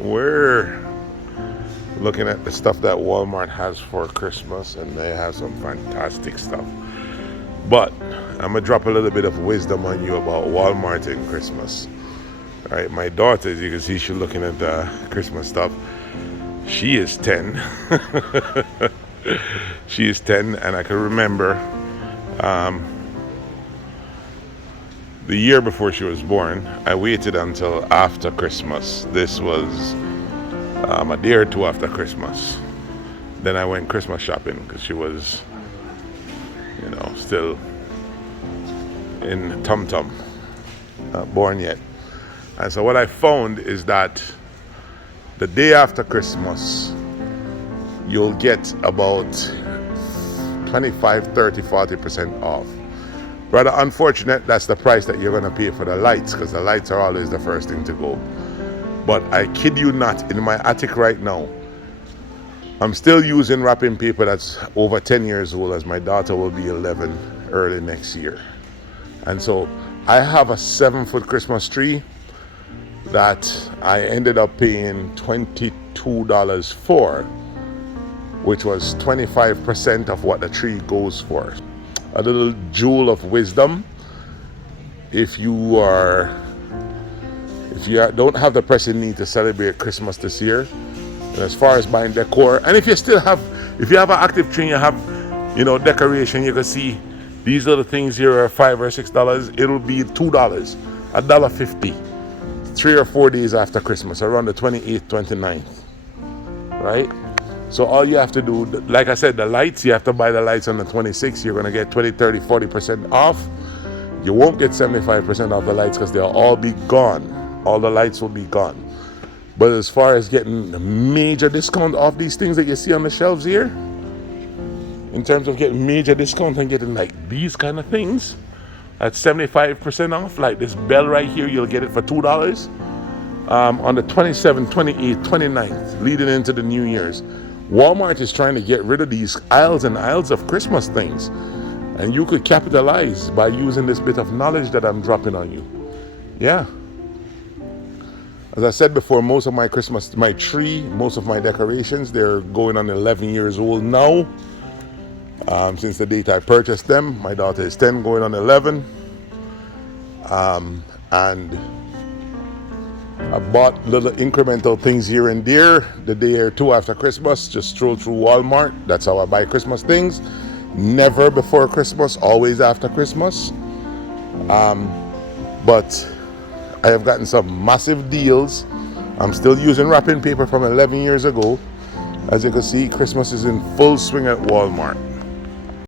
we're looking at the stuff that Walmart has for Christmas, and they have some fantastic stuff. But I'm gonna drop a little bit of wisdom on you about Walmart and Christmas. All right, my daughter, as you can see, she's looking at the Christmas stuff. She is 10. She is 10, and I can remember the year before she was born, I waited until after Christmas. This was a day or two after Christmas. Then I went Christmas shopping because she was, still in tum-tum, not born yet. And so what I found is that the day after Christmas, you'll get about 25, 30, 40% off. Rather unfortunate, that's the price that you're going to pay for the lights, because the lights are always the first thing to go. But I kid you not, in my attic right now, I'm still using wrapping paper that's over 10 years old, as my daughter will be 11 early next year. And so I have a 7-foot Christmas tree that I ended up paying $22 for, which was 25% of what the tree goes for. A little jewel of wisdom: if you don't have the pressing need to celebrate Christmas this year, and as far as buying decor, and if you have an active tree, you have decoration, you can see these little things here are $5 or $6. It'll be $2, $1.50, 3 or 4 days after Christmas, around the 28th, 29th, right? So all you have to do, like I said, the lights, you have to buy the lights on the 26th. You're going to get 20, 30, 40% off. You won't get 75% off the lights because they'll all be gone. All the lights will be gone. But as far as getting a major discount off these things that you see on the shelves here, in terms of getting major discount and getting like these kind of things, at 75% off, like this bell right here, you'll get it for $2. On the 27th, 28th, 29th, leading into the New Year's. Walmart is trying to get rid of these aisles and aisles of Christmas things. And you could capitalize by using this bit of knowledge that I'm dropping on you. Yeah. As I said before, most of my tree, most of my decorations, they're going on 11 years old now. Since the date I purchased them, my daughter is 10, going on 11. And I bought little incremental things here and there the day or two after Christmas. Just stroll through Walmart. That's how I buy Christmas things. Never before Christmas, always after Christmas. But I have gotten some massive deals. I'm still using wrapping paper from 11 years ago. As you can see, Christmas is in full swing at Walmart.